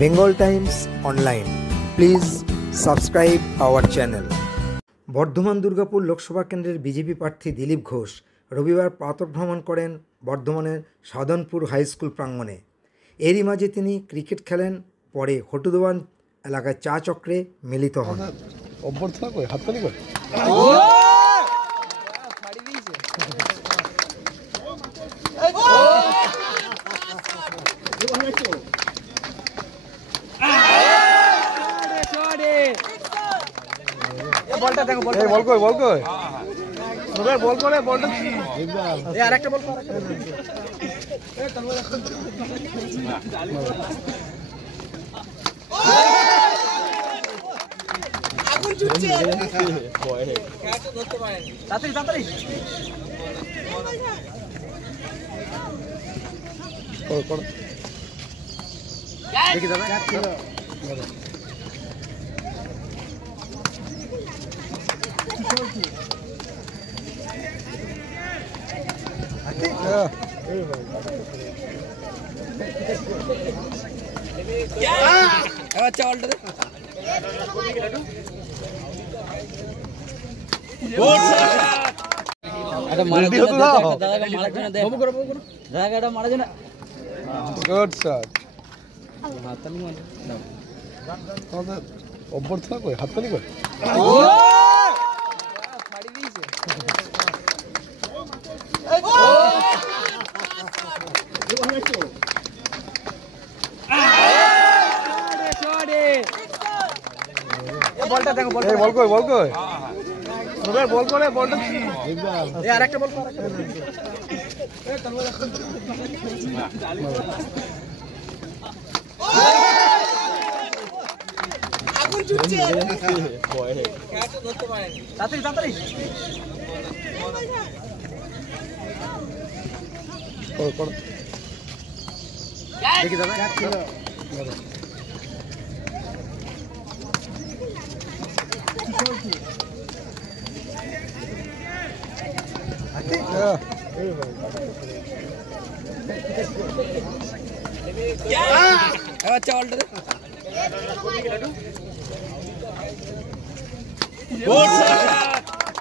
Bengal Times online, please subscribe our channel. Bardhaman Durgapur Lok Sabha কেন্দ্রের BJP প্রার্থী দিলীপ ঘোষ রবিবার প্রাতঃভ্রমণ করেন বর্ধমানের সাধনপুর হাই স্কুল প্রাঙ্গণে। এরই মাঝে তিনি ক্রিকেট খেলেন, পরে হটুদোয়ান এলাকায় চা চক্রে মিলিত হন। বলটা দেখো, বল কই, বল কই, বল করে বলটা এই আরেকটা বল করে আগুন ছুটছে ক্যাচ ধরতে পারে, তাড়াতাড়ি তাড়াতাড়ি কর দেখি যাবে হাততালি কর বলটা দেখো, বল কই, বল কই, বল করে বলটা এই আরেকটা বল করে আগুন ছুটছে ক্যাচ ধরতে পারে, তাড়াতাড়ি তাড়াতাড়ি কর দেখি যাবে আচ্ছা বলটা